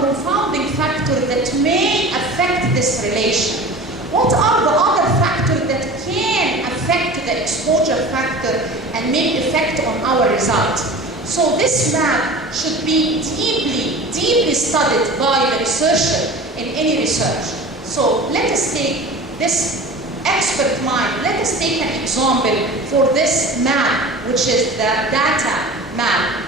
confounding factors that may affect this relation? What are the other factors that can affect the exposure factor and make effect on our result? So this map should be deeply studied by the researcher in any research. So let us take this expert mind. Let us take an example for this map, which is the data map.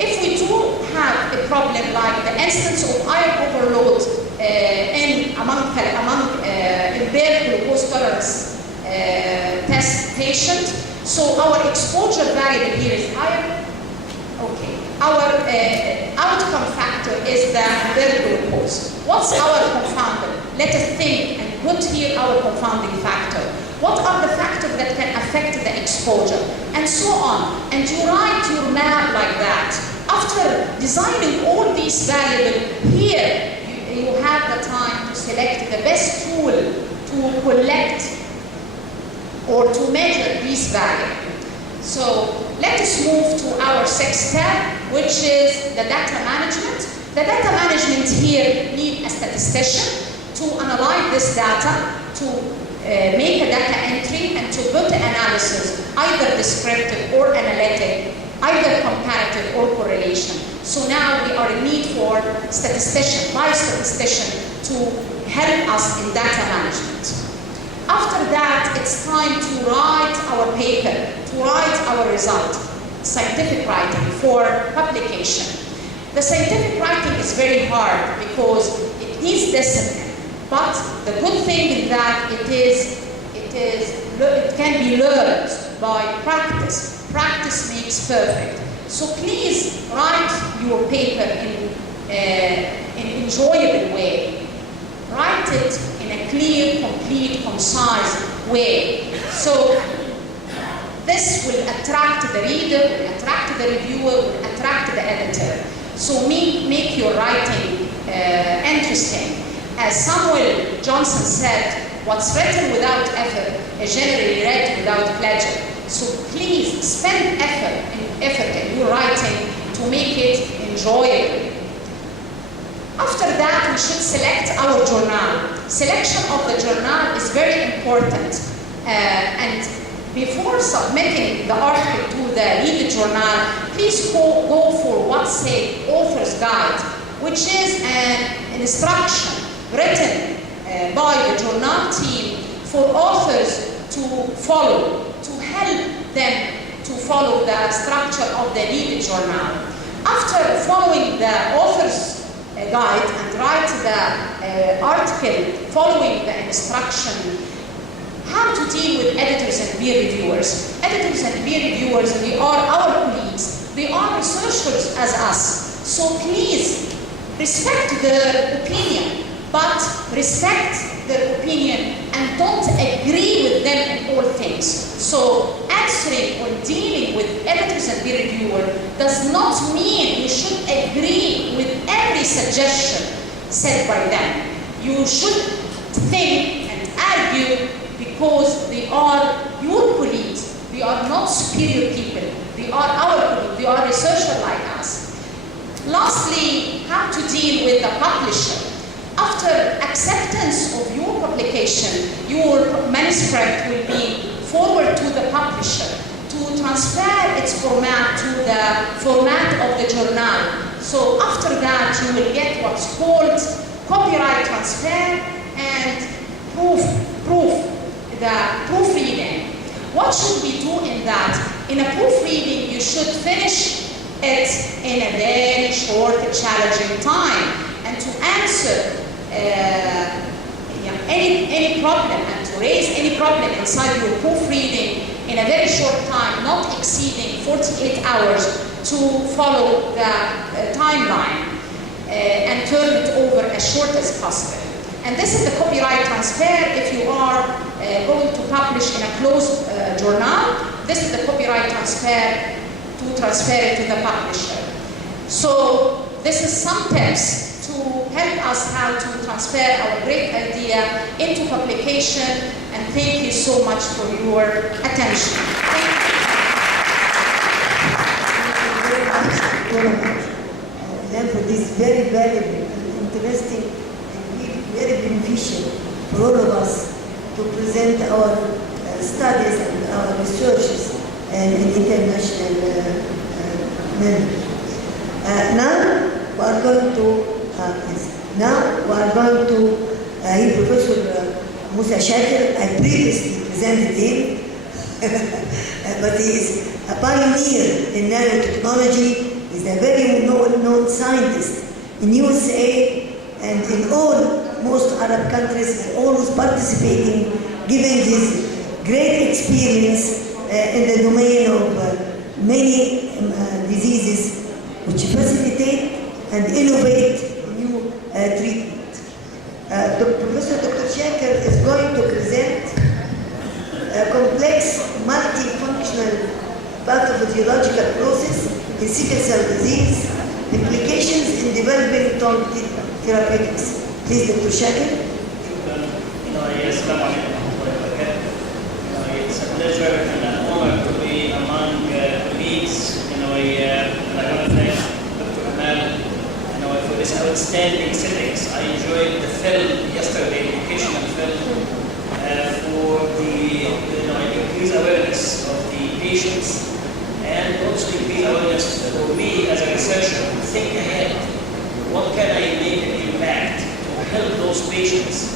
If we do have a problem like the instance of iron overload among impaired glucose tolerance test patient, so our exposure variable here is iron. Okay, our outcome factor is the impaired glucose. What's our confounder? Let us think and put here our confounding factor. What are the factors that can affect the exposure? And so on. And you write your map like that. After designing all these variables, here you have the time to select the best tool to collect or to measure these values. So let us move to our sixth step, which is the data management. The data management here needs a statistician to analyze this data, to make a data entry, and to put analysis, either descriptive or analytic, either comparative or correlation. So now we are in need for biostatistician to help us in data management. After that, it's time to write our paper, to write our result, scientific writing for publication. The scientific writing is very hard because it needs discipline, but the good thing is that it can be learned by practice. Practice makes perfect. So please write your paper in an enjoyable way. Write it in a clear, complete, concise way. So this will attract the reader, will attract the reviewer, will attract the editor. So make your writing interesting. As Samuel Johnson said, what's written without effort is generally read without pleasure. So please spend effort in your writing to make it enjoyable. After that, we should select our journal. Selection of the journal is very important. And before submitting the article to the lead journal, please go for what's said author's guide, which is an instruction written by the journal team for authors to follow, to help them to follow the structure of the lead journal. After following the author's guide and write the article following the instruction, how to deal with editors and peer reviewers. Editors and peer reviewers, they are our colleagues. They are researchers as us. So please respect their opinion, but respect their opinion and don't agree with them in all things. So answering or dealing with editors and peer reviewers does not mean you should agree with every suggestion said by them. You should think and argue because they are your colleagues. They are not superior people. They are our colleagues. They are researchers like us. Lastly, how to deal with the publisher. After acceptance of your publication, your manuscript will be forwarded to the publisher to transfer its format to the format of the journal. So after that, you will get what's called copyright transfer and proofreading. What should we do in that? In a proofreading, you should finish it in a very short, challenging time. And to answer any problem and to raise any problem inside your proofreading in a very short time, not exceeding 48 hours, to follow the timeline and turn it over as short as possible. And this is the copyright transfer. If you are going to publish in a closed journal, this is the copyright transfer to transfer it to the publisher. So this is some tips to help us how to transfer our great idea into publication, and thank you so much for your attention. Thank you very much for this very valuable occasion for all of us to present our studies and our researches in international manner. Now we are going to hear Professor Musa Shakir. I previously presented him, but he is a pioneer in nanotechnology. He's a very well-known scientist in USA and in most Arab countries, and always participating, giving his great experience in the domain of many diseases which facilitate and innovate new treatment. Professor Dr. Shakir is going to present a complex multifunctional pathophysiological process in sickle cell disease, implications in developing therapeutics. Please, Dr. Shakir. It's a pleasure and an honor to be among colleagues, like our friend, Dr. Amal, for this outstanding settings. I enjoyed the film yesterday, educational film, for the increased awareness of the patients, and also increased awareness for me as a researcher to think ahead. What can I make an impact to help those patients?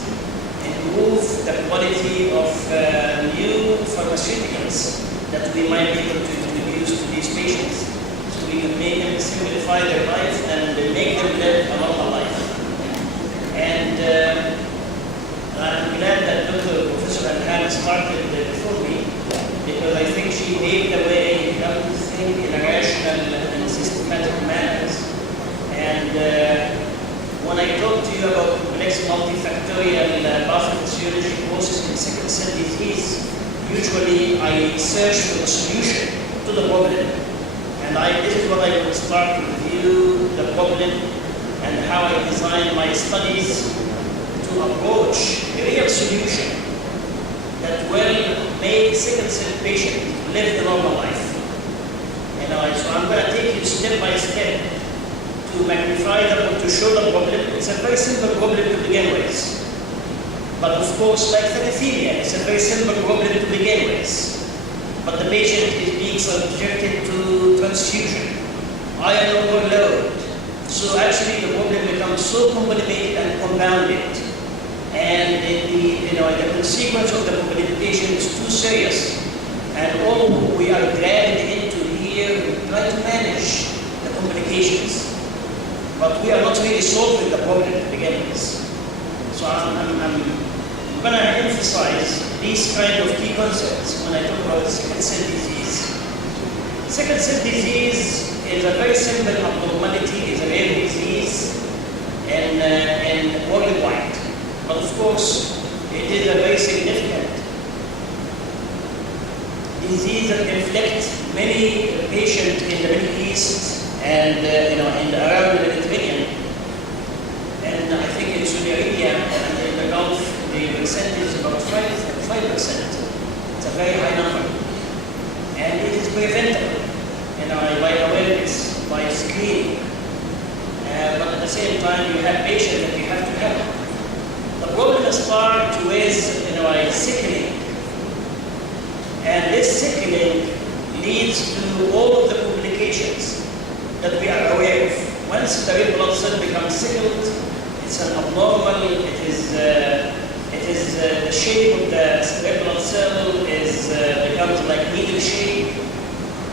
Improve the quality of new pharmaceuticals that we might be able to introduce to these patients, so we can make them simplify their life and make them live a normal life. And I'm glad that Professor Alhan started before me, because I think she paved the way how to think in a rational and systematic manners. And when I talk to you about complex multifactorial pathophysiology process in sickle cell disease, usually I search for the solution to the problem. And this is what I will start to review the problem and how I design my studies to approach a real solution that will make sickle cell patient live the normal life. So I'm going to take you step by step to magnify to show the problem. It's a very simple problem to begin with. But of course, like thalassemia, it's a very simple problem to begin with. But the patient is being subjected to transfusion, iron overload. So actually the problem becomes so complicated and compounded. And the consequence of the complication is too serious. And all we are dragged into here, we try to manage the complications. But we are not really solving the problem to begin with. So I'm going to emphasize these kind of key concepts when I talk about sickle cell disease. Sickle cell disease is a very simple abnormality, is a rare disease and worldwide. But of course, it is a very significant disease that affects many patients in the Middle East and in around the Mediterranean, and I think in Saudi Arabia and in the Gulf, the percentage is about 5%. It's a very high number, and it is preventable, by awareness, by screening. But at the same time, you have patients that you have to help. The problem starts with sickling, and this sickling leads to all of the complications that we are aware of. Once the red blood cell becomes sickled, it's an abnormal. It is the shape of the red blood cell becomes like needle shape,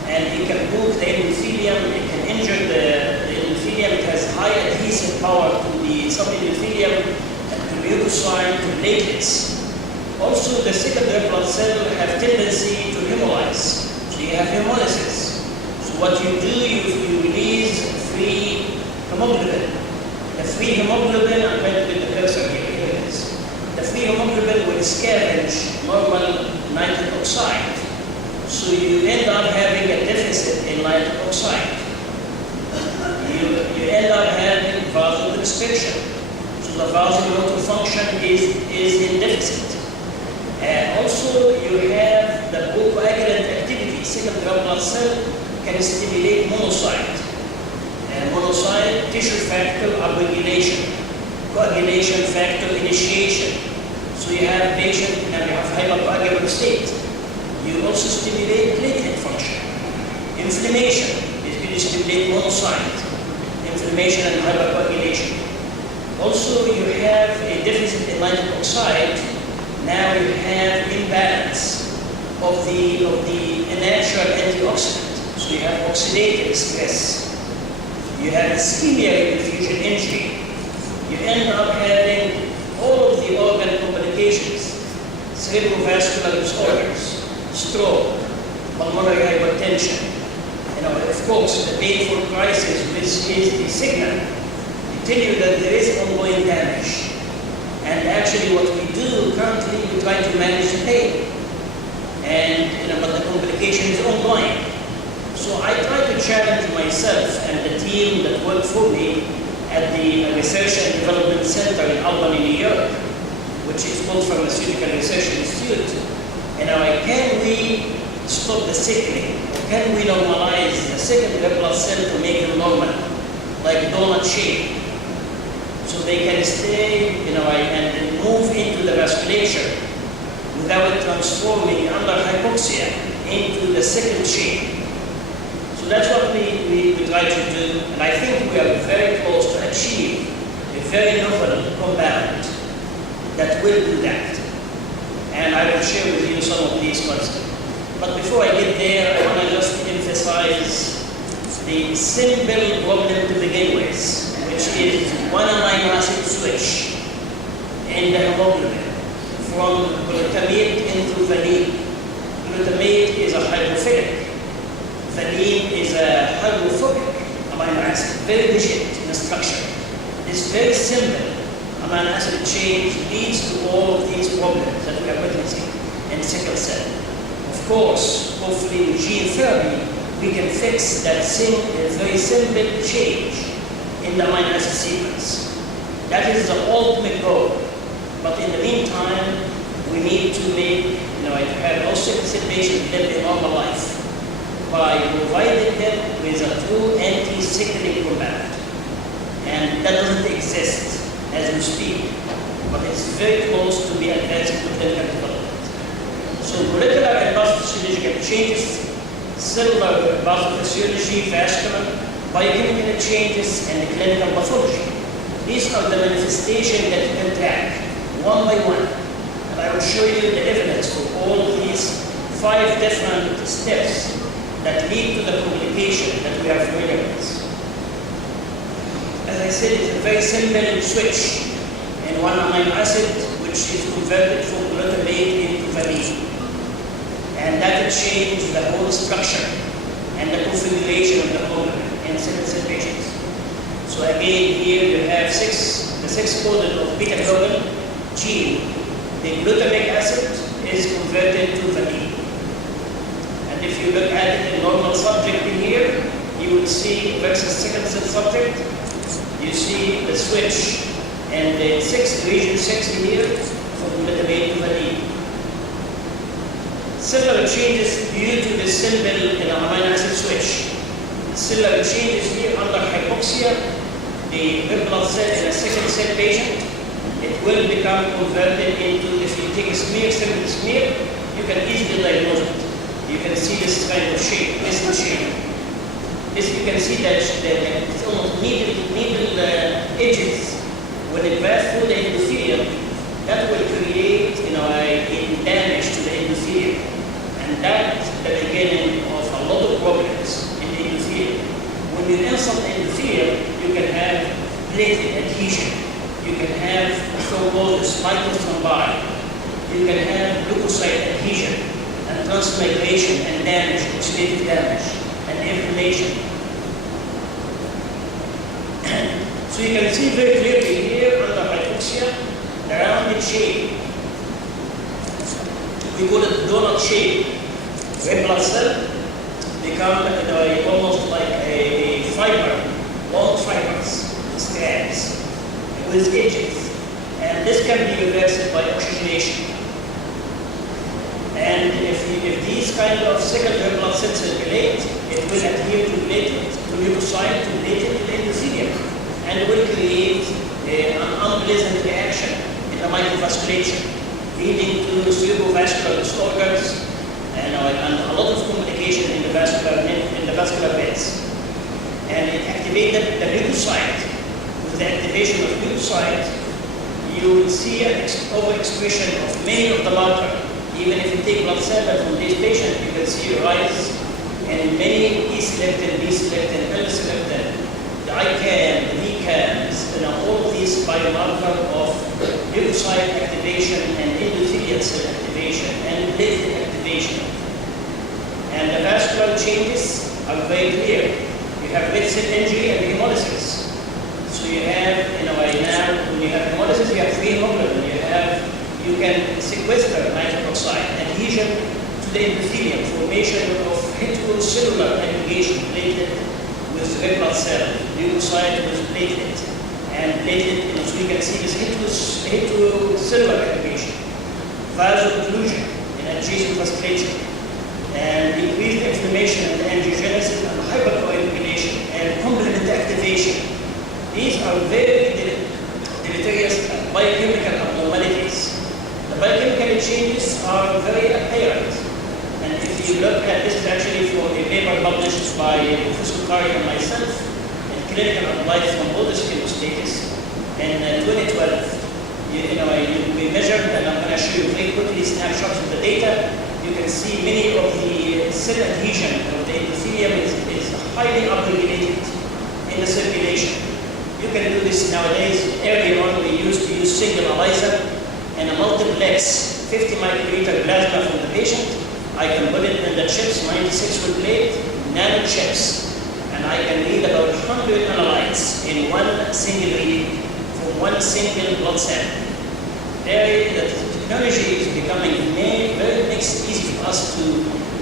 and it can move the endothelium. It can injure the endothelium. It has high adhesive power to the subendothelium, to leukocyte, to platelets. Also, the sickled red blood cell have tendency to hemolyze. So you have hemolysis. So what you do, you release free hemoglobin. The free hemoglobin, I'm going to put the cursor here, here it is. The free hemoglobin will scavenge normal nitric oxide. So you end up having a deficit in nitric oxide. You end up having vasoconstriction. So the vasomotor function is in deficit. Also, you have the coagulant activity. Sickled red blood cell can stimulate monocyte. And monocyte tissue factor upregulation. coagulation factor initiation. So you have patient and you have hypercoagulable state. You also stimulate platelet function. Inflammation is going to stimulate monocyte. Inflammation and hypercoagulation. Also, you have a deficit in nitric oxide. Now you have imbalance of the natural antioxidant. So you have oxidative stress. You have ischemia infusion injury. You end up having all of the organ complications, cerebrovascular disorders, stroke, pulmonary hypertension. Of course, the painful crisis, which is the signal, to tell you that there is ongoing damage. And actually what we do currently, we try to manage the pain. And but the complication is ongoing. So I try to challenge myself and the team that worked for me at the Research and Development Center in Albany, New York, which is called Pharmaceutical Research Institute. Can we stop the sickling? Can we normalize the second red blood cell to make it normal, like donut shape, so they can stay, and move into the vasculature without transforming under hypoxia into the second shape. So that's what we try to do, and I think we are very close to achieve a very novel compound that will do that. And I will share with you some of these concepts. But before I get there, I want to just emphasize the simple problem to begin with, which is one amino acid switch in the hemoglobin from glutamate into valine. Glutamate is a hydrophilic. Valine is a hydrophobic amino acid, very rigid in the structure. This very simple amino acid change leads to all of these problems that we are witnessing in sickle cell. Of course, hopefully with gene therapy, we can fix that very simple change in the amino acid sequence. That is the ultimate goal. But in the meantime, we need to make, to have those sickle cell patients live a normal life by providing them with a true anti-sickling compound. And that doesn't exist as we speak, but it's very close to be advanced to clinical development. So molecular and pathophysiological changes, cellular pathophysiology, vascular, biochemical changes, and clinical pathology. These are the manifestations that you can track one by one. And I will show you the evidence for all of these 5 different steps that lead to the communication that we are familiar with. As I said, it's a very simple switch in one amino acid, which is converted from glutamate into valine. And that will change the whole structure and the configuration of the hemoglobin in sickle cell patients. So again, here you have the 6 codon of beta globin gene. The glutamic acid is converted to valine. And if you look at it in normal subject in here, you will see versus sickle cell subject, you see the switch and the region 6 here from glutamate to valine. Cellular changes due to the simple amino acid switch. Cellular changes here under hypoxia, the red blood cell in a sickle cell patient, it will become converted into, if you take a simple smear, you can easily diagnose it. You can see this kind of shape, this shape. This you can see that it's almost needle edges. When it passes through the endothelium, that will create a damage to the endothelium. And that's the beginning of a lot of problems in the endothelium. When you insult the endothelium, you can have platelet adhesion. You can have thrombosis, microthrombi. You can have leukocyte adhesion and transmigration and damage, oxidative damage, and inflammation. So you can see very clearly here under hypoxia, the rounded shape. We call it donut shape. Red blood cell become almost like a fiber, long fibers, strands, with edges. And this can be reversed by oxygenation. And if these kind of sickle red blood cells circulate, it will adhere to platelet, to leukocyte, to platelet, to endothelium, and will create an unpleasant reaction in the microvasculature, leading to cerebrovascular disorders and a lot of complication in the vascular beds. And it activated the leukocyte. With the activation of leukocyte, you will see an overexpression of many of the markers. Even if you take blood sample from this patient, you can see a rise in many E-selectin, B-selectin, L-selectin, the ICAM, the VCAMs, all of these biomarkers of leukocyte activation and endothelial cell activation and platelet activation. And the vascular changes are very clear. You have red cell injury and hemolysis. So you have, now when you have hemolysis, you have free hemoglobin. You can sequester nitric oxide, adhesion to the endothelium, formation of heterocellular aggregation, platelet with red blood cell, leukocyte with platelet, and platelet, so you can see this heterocellular aggregation, vaso-occlusion in adjacent vasculature, and increased inflammation and angiogenesis and hypercoagulation and complement activation. These are very deleterious biochemical abnormalities. The biochemical changes are very apparent. And if you look at this, is actually from a paper published by Professor Cairo and myself in Clinical Applied Thrombosis Hemostasis in 2012. We measured, and I'm going to show you very quickly snapshots of the data. You can see many of the cell adhesion of the endothelium is highly upregulated in the circulation. You can do this nowadays. Earlier on, we used to use single ELISA and a multiplex 50 microliter plasma from the patient. I can put it in the chips, 96 wood plate, nano chips, and I can read about 100 analytes in one single read from one single blood sample. The technology is becoming very makes it easy for us to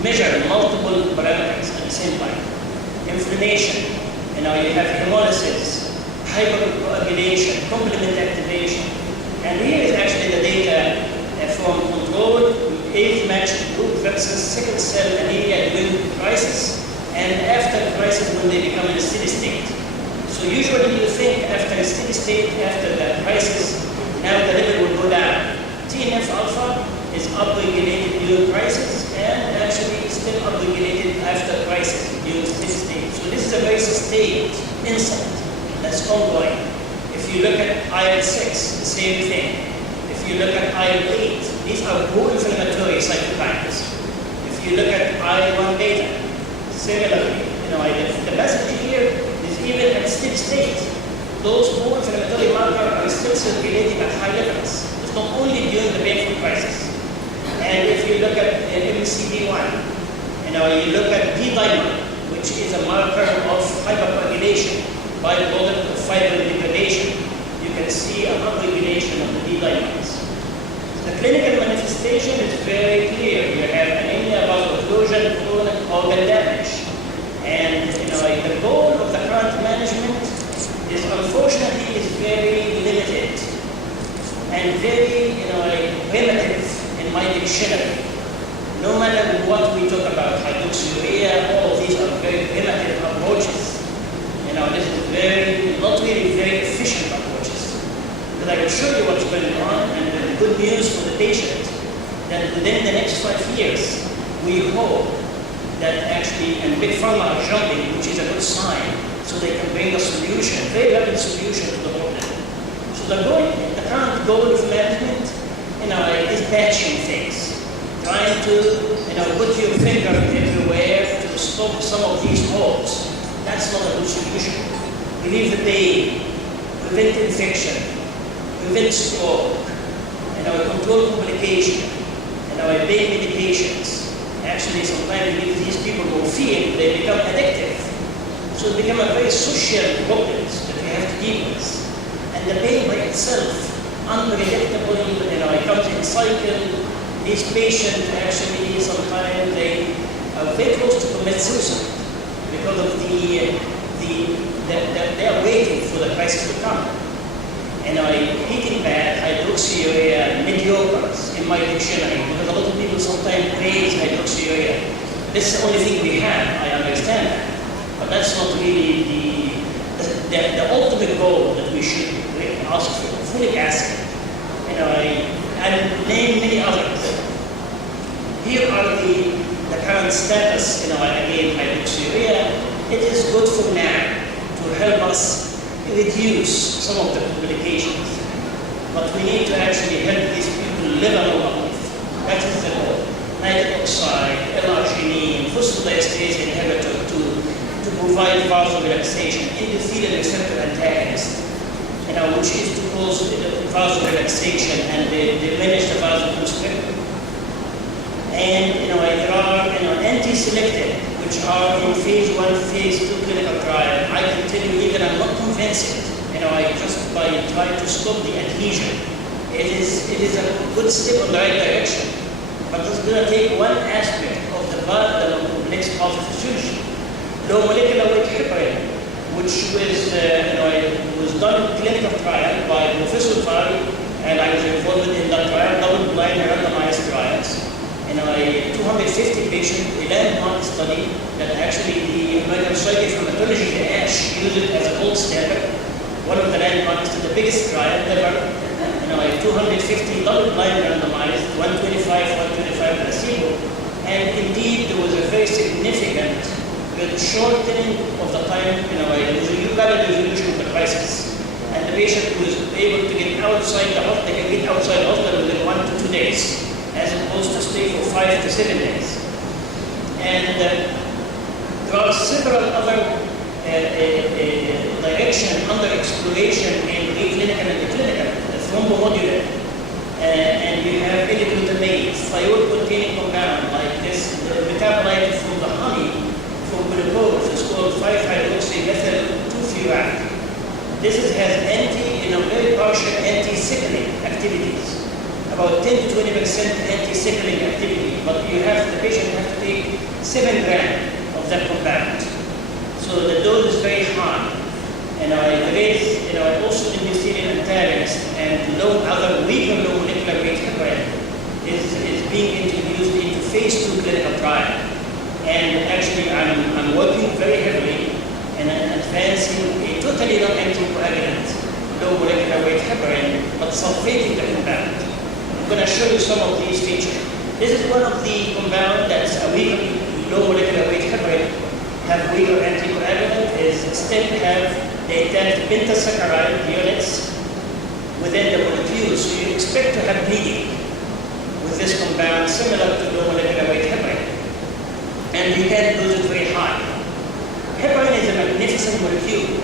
measure multiple parameters at the same time. Inflammation, you have hemolysis, hypercoagulation, complement activation. And here is actually the data from controlled age-matched group versus sickle cell anemia during crisis and after crisis when they become in a steady state. So usually you think after a steady state, after the crisis, now the level will go down. TNF-alpha is upregulated during crisis and actually still upregulated after crisis during steady state. So this is a very sustained insult that's ongoing. If you look at IL-6, the same thing. If you look at IL-8, these are pro-inflammatory cytokines. If you look at IL-1 beta, similarly, the message here is even at steady state, those pro-inflammatory markers are still circulating at high levels. It's not only during the painful crisis. And if you look at MCD1, you look at D-dimer, which is a marker of hypercoagulation, byproduct of fiber degradation, you can see a upregulation of the D-dimers. The clinical manifestation is very clear. You have anemia, vaso-occlusion, chronic organ damage. And the goal of the current management is unfortunately very limited and very primitive in my dictionary. No matter what we talk about, hydroxyurea, all of these are very primitive approaches. This is not really very efficient approaches. But I will show you what's going on, and the good news for the patient that within the next 5 years, we hope that actually, and big pharma are jumping, which is a good sign, so they can bring a solution, very rapid solution to the problem. So the current goal of management, is patching things, trying to, put your finger everywhere to stop some of these holes. That's not a good solution. Relieve the pain, prevent infection, prevent stroke, control complication, pain medications. Actually, sometimes we give these people morphine, they become addictive. So it becomes a very social problem that we have to deal with. And the pain by itself, unpredictable, it comes in cycle. These patients actually, sometimes they are very close to commit suicide because of they are waiting for the crisis to come. Eating bad, hydroxyurea, mediocres in my dictionary, because a lot of people sometimes praise hydroxyurea. This is the only thing we have, I understand that. But that's not really the ultimate goal that we should asked for, folic acid, and name many others. Here are the current status, again, hydroxyurea. It is good for now to help us reduce some of the complications. But we need to actually help these people live a long life. That is the goal. Nitric oxide, L-arginine, phosphodiesterase inhibitor to provide vasorelaxation, endothelial receptor antagonist, which is to cause vasorelaxation and diminish the vasoconstriction. And there are anti-selective, which are in phase 1, phase 2 clinical trial. I can tell you even I'm not convinced. Just by trying to stop the adhesion, it is a good step in the right direction. But it's going to take one aspect of the complex pathophysiology. Low molecular weight heparin, which was done in clinical trial by Professor Fari, and I was involved in that trial, double-blind randomized trials. A 250 patient, a landmark study that actually the American Society of Hematology, the ASH, used it as a gold standard. One of the landmarks to the biggest trial ever. 250 double-blind randomized, 125 placebo, and indeed there was a very significant shortening of the time. There was a rapid resolution of the crisis, and the patient was able to get outside the hospital within 1 to 2 days, as opposed to stay for 5 to 7 days. And there are several other direction under exploration in preclinical and clinical, the thrombomodular, and you have L-glutamate, thiol-containing compound like this, the metabolite from the honey, from glucose, is called 5-hydroxymethyl-2-furan. This has very partial anti-sickling activities, about 10 to 20% anti-sickling activity, but the patient has to take 7 grams of that compound. So the dose is very high. There is also endothelial antagonist and weaker low molecular weight heparin is being introduced into phase 2 clinical trial. And actually I'm working very heavily in advancing a totally non-anticoagulant low molecular weight heparin, but sulfating the compound. I'm going to show you some of these features. This is one of the compounds that's a weaker low molecular weight heparin, have weaker anticoagulant, still have the attached pentasaccharide units within the molecule. So you expect to have bleeding with this compound similar to low molecular weight heparin. And you can dose it very high. Heparin is a magnificent molecule.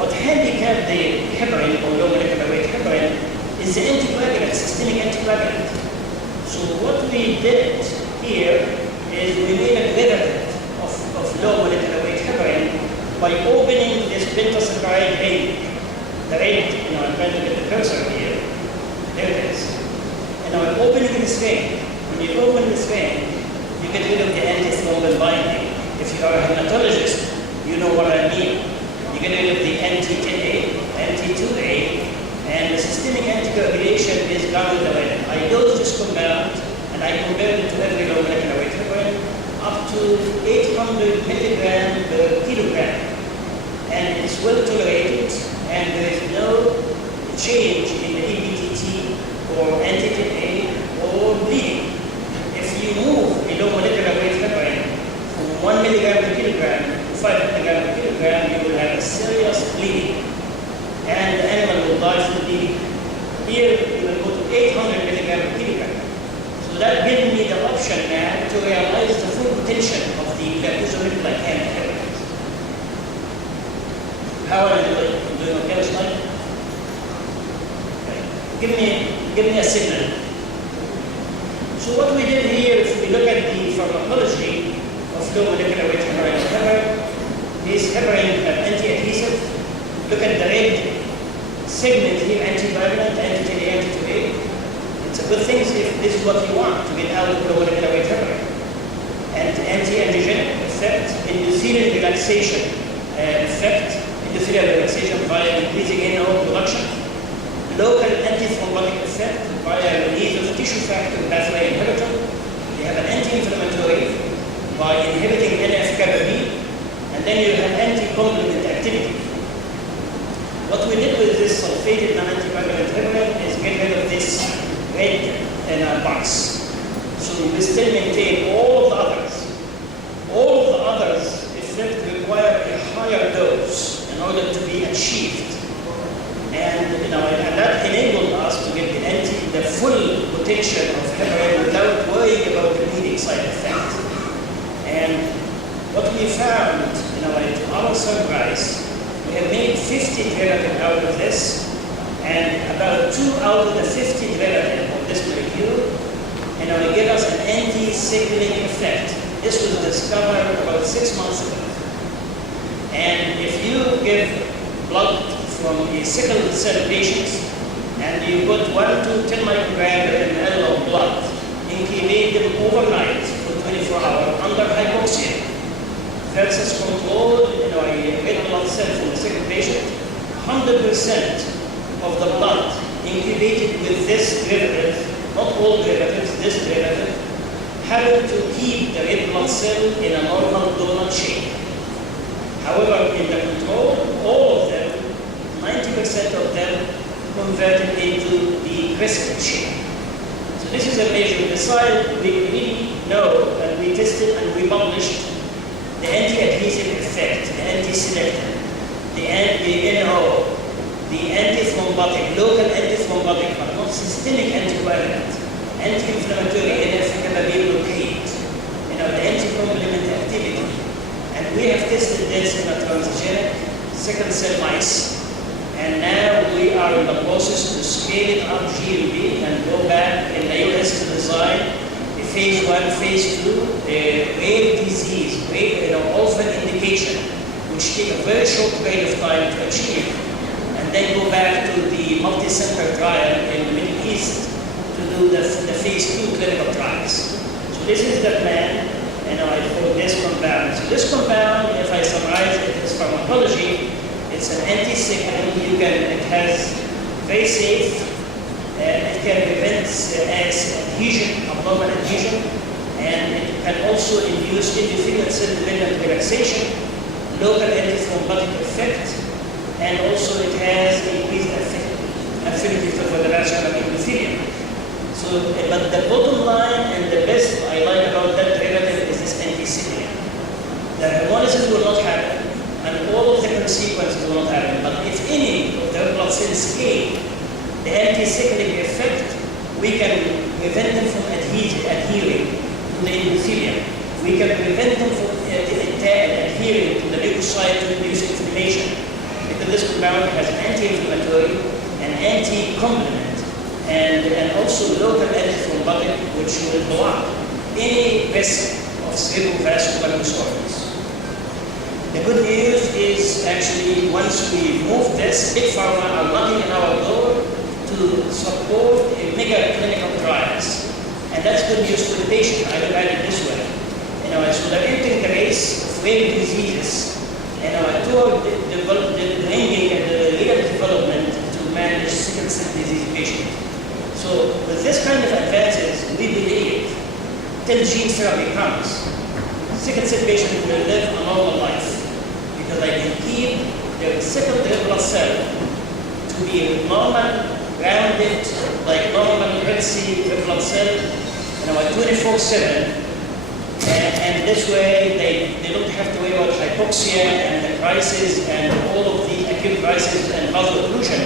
What handicapped the heparin or low molecular weight heparin is the anticoagulant, systemic anticoagulant. So what we did here is we made a derivative of low molecular weight heparin by opening this pentasaccharide ring. The ring, I'm trying to get the cursor here. There it is. I'm opening this ring. When you open this ring, you get rid of the antithrombin binding. If you are a hematologist, you know what I mean. You get rid of the anti-10A, anti-2A, and the systemic anticoagulation is done with the way. I dosed this compound, and I compared it to every low molecular weight heparin, up to 800 milligram per kilogram. And it's well tolerated, and there is no change in the EBTT or anti-10A or bleeding. If you move a low molecular weight heparin from 1 milligram per kilogram to 5 milligram per kilogram, you will have a serious bleeding, and the animal will die from bleeding. Here, you will go to 800 milligram per kilogram. So that gives me the option now to realize the full potential of the glycosamine-glycan heparin. How are you doing? I'm doing okay this time? Okay. Give me a signal. So what we did here, if we look at the pharmacology of low molecular weight heparin, these heparin have anti-adhesive. Look at the red segment here, anticoagulant, anti-10A, anti-2A. It's a good thing if this is what you want to get out of low molecular weight heparin. And anti-angiogenic effect, endothelial relaxation effect, endothelial relaxation via increasing NO production, local antithrombotic effect via release of tissue factor pathway inhibitor. You have an anti-inflammatory by inhibiting NF-kappa B, and then you have anti-complement activity. What we did with this phosphated non-anticoagulant heparin is get rid of this red box. So we still maintain all of the others. All of the others, effect require a higher dose in order to be achieved. And, and that enabled us to get the full potential of heparin without worrying about the bleeding side effect. And what we found, to our surprise, we have made 50 derivatives out of this, and about 2 out of the 50 derivatives of this molecule, it gave us an anti-signaling effect. This was discovered about 6 months ago. And if you give blood from a sickle cell patient, and you put 1 to 10 microgram per ml of blood, incubate them overnight for 24 hours under hypoxia, versus control, a red blood cell from a sickle patient, 100% of the blood incubated with this derivative, not all derivatives, this derivative, happened to keep the red blood cell in a normal donut shape. However, in the control, all of them, 90% of them converted into the crescent shape. So this is a measure. Besides, we really know, and we tested and we published the anti-adhesive effect, the anti-selectin, the NO, the antithrombotic, local antithrombotic, but not systemic anticoagulant, anti-inflammatory, NF-kappa blockade, the anti-complement activity. And we have tested this in a transgenic sickle cell mice. And now we are in the process to scale it up GLB and go back in the US to design a phase 1, phase 2, a rare disease, orphan indication, which take a very short period of time to achieve. And then go back to the multi-center trial in the Middle East to do the phase 2 clinical trials. So this is the plan, for this compound. So this compound, if I summarize it, is pharmacology. It's an anti-signaling. It has very safe, it can prevent adhesion, abnormal adhesion, and it can also induce endothelial cell-dependent relaxation, local antithrombotic effect, and also it has increased affinity for the vascular endothelium. So, but the bottom line and the best I like about that derivative is this anti-signaling. The hemolysis will not happen, and all of the consequences will not happen. But if any of the blood cells escape the anti-signaling effect, we can prevent them from adhering to the endothelium. We can prevent them from adhering to the leukocyte to induce inflammation. Because this compound has an anti-inflammatory, an anti-complement, and also local antithrombotic, which will block any risk of cerebrovascular disorders. The good news is actually once we move this, Big Pharma are knocking on our door to support a mega clinical trials. And that's good news for the patient. I look at it this way. So they're entering the race of rare diseases, toward bringing the real development to manage sickle cell disease patients. So with this kind of advances, we believe till gene therapy comes, sickle cell patients will live a normal life because they can keep their sickle blood cell to be normal, rounded, like normal red blood cell, 24/7. And this way, they don't have to worry about hypoxia and the crisis and all of the acute crisis and vaso-occlusion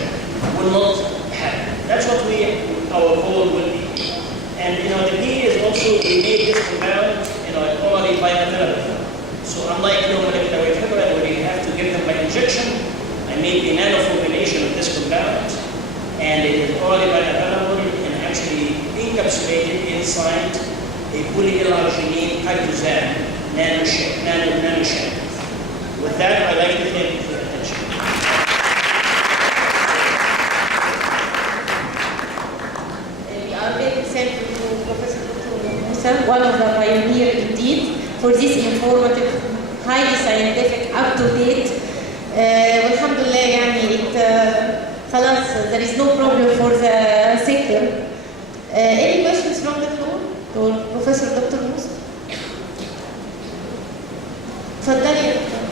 will not happen. That's what our goal will be. And the key is also we made this compound, orally bioavailable. So unlike molecular weight heparin where you have to give them by injection, I made the nano formulation of this compound, and it is orally bioavailable and actually encapsulated inside a polyarginine chitosan nanoshell. With that, I'd like to thank you for your attention. We are very thankful to Professor Dr. one of the pioneers indeed, for this informative, highly scientific, up-to-date. Alhamdulillah, خلاص, there is no problem for the sector. Any questions from the floor? To Professor Dr. Musa? تفضلي يا دكتور.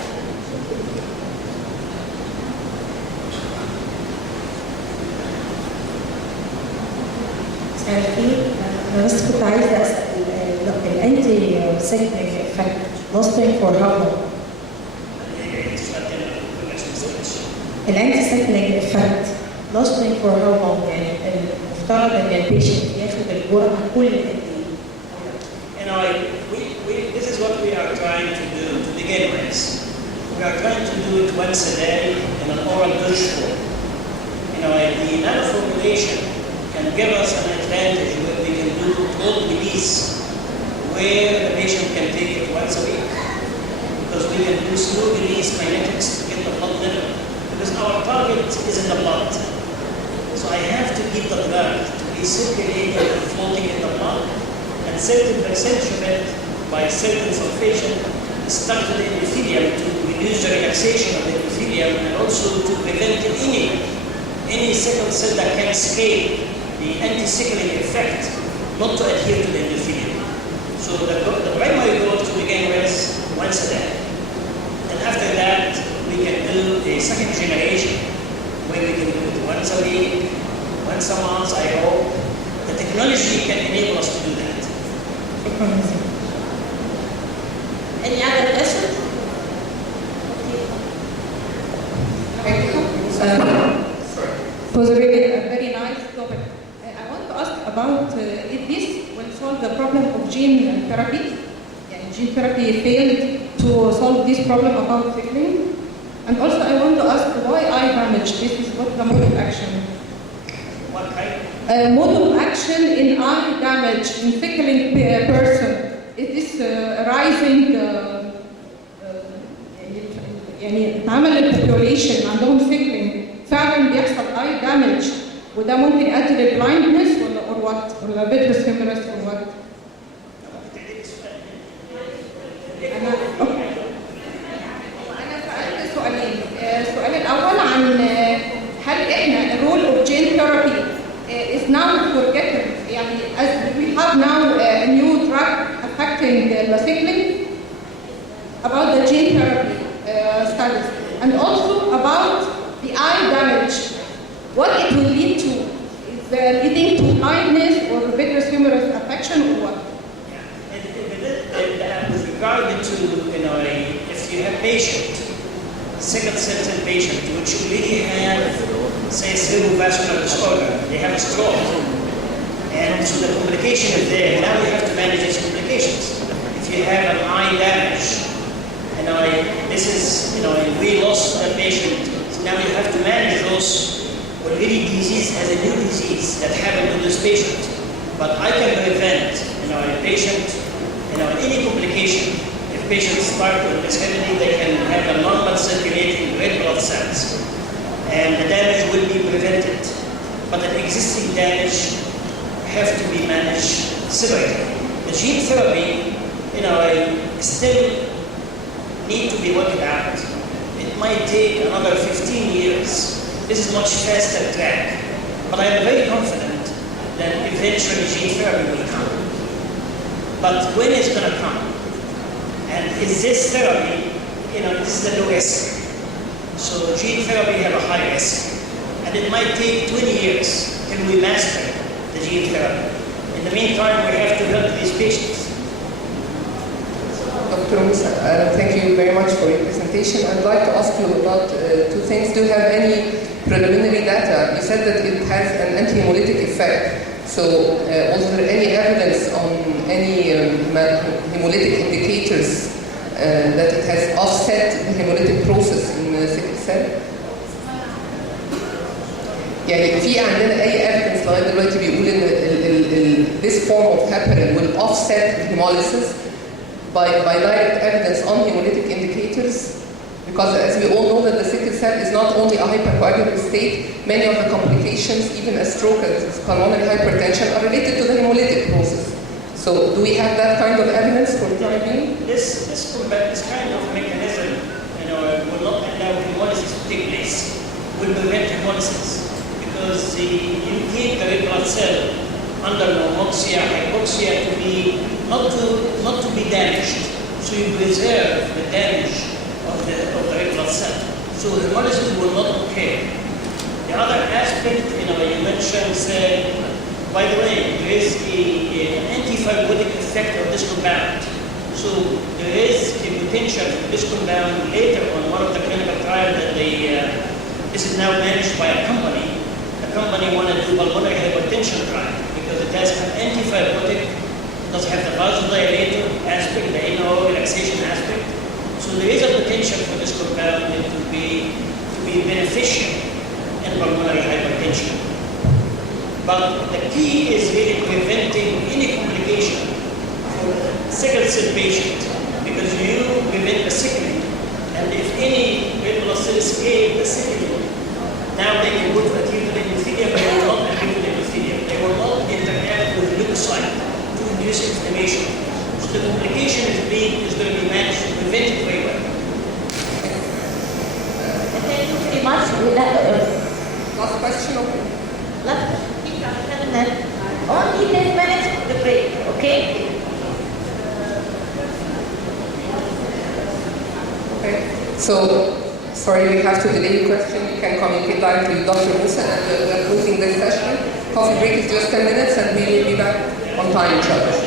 أنا بس كنت عايزة أسأل الأنتي سيكليك إفكت lasting for how long؟ الأنتي سيكليك إفكت lasting for how long؟ يعني المفترض إن البيشنت ياخد الجرعة كل قد إيه؟ You know, this is what we are trying to do to begin with. We are trying to do it once a day in an oral dose form. You know, the nanoformulation can give us an advantage where we can do cold release, where the patient can take it once a week. Because we can do slow release kinetics to get the blood level. Because our target is in the blood. So I have to keep the blood to be circulating and floating in the blood. And certain percentage of it, by certain sulfation, is stuck to the endothelium to reduce the relaxation of the endothelium and also to prevent any sickle cell that can escape the anti-sickling effect not to adhere to the endothelium. So the primary goal to begin with once a day. And after that, we can do a second generation where we can do it once a week, once a month, I hope. The technology can enable us to do that. Any other question? It was a very nice topic. I want to ask about if this will solve the problem of gene therapy. Yeah, gene therapy failed to solve this problem about sickling. And also I want to ask why eye damage. This is what the mode of action. What kind? Mode of action in eye damage in sickling person. Is this rising يعني اتعمل البوبيوليشن عندهم sickling فعلا بيحصل eye damage وده ممكن يؤدي للبلايندنس ولا وات ولا فيترس فيمورس or what؟ أنا سألت سؤالين. السؤال الأول عن هل إحنا الرول of gene therapy is now forgotten يعني as we have now a new drug affecting the sickling about the gene therapy studies and also about the eye damage, what it will lead to. Is leading to blindness or vitreous humerus affection or what? With regard to, if you have patient, sickle cell patient, which really have, say, cerebrovascular disorder, they have a stroke, and so the complication is there. Now we have to manage these complications. If you have an eye damage, this is, we lost the patient. So now you have to manage those already disease as a new disease that happened to this patient. But I can prevent, a patient, any complication. If patients start with disability, they can have a normal circulating red blood cells. And the damage will be prevented. But the existing damage have to be managed separately. The gene therapy, still need to be worked out. It might take another 15 years. This is much faster track. But I am very confident that eventually gene therapy will come. But when is going to come? And is this therapy, this is the low risk. So gene therapy have a high risk. And it might take 20 years till we master the gene therapy. In the meantime, we have to help these patients. Dr. Musa, thank you very much for your presentation. I'd like to ask you about two things. Do you have any preliminary data? You said that it has an anti-hemolytic effect. So was there any evidence on any hemolytic indicators that it has offset the hemolytic process in sickle cell? يعني في عندنا أي evidence لغاية دلوقتي بيقول إن this form of heparin will offset hemolysis by direct evidence on hemolytic indicators? Because as we all know that the sickle cell is not only a hypercoagulative state, many of the complications, even a stroke as pulmonary hypertension, are related to the hemolytic process. So do we have that kind of evidence for the time being? This kind of mechanism will not allow hemolysis to take place, will prevent hemolysis. Because you keep the red blood cell under normoxia, hypoxia to be not to be damaged. So you preserve the damage of the red blood cell. So hemolysis will not occur. The other aspect, you mentioned, say, By the way, there is an anti-fibrotic effect of this compound. So there is a potential for this compound later on one of the clinical trials that this is now managed by a company. The company wanted to do pulmonary hypertension trial because it has an anti-fibrotic, it does have the vasodilator aspect, the NO relaxation aspect. So there is a potential for this compound to be beneficial in pulmonary hypertension. But the key is really preventing any complication for the sickle cell patient, because you prevent the sickling. And if any red blood cell escape the sickling, now they can go to acute endothelium, but they will not acute endothelium. They will not interact with leukocyte to induce inflammation. So the complication is going to be managed and prevented very well. Thank you very much. Last question, okay? Only 10 minutes for the break, okay? Okay. So, sorry, we have to delay the question. You can communicate directly with Dr. Musa, and we're closing this session. Coffee break is just 10 minutes, and we will be back on time, inshallah.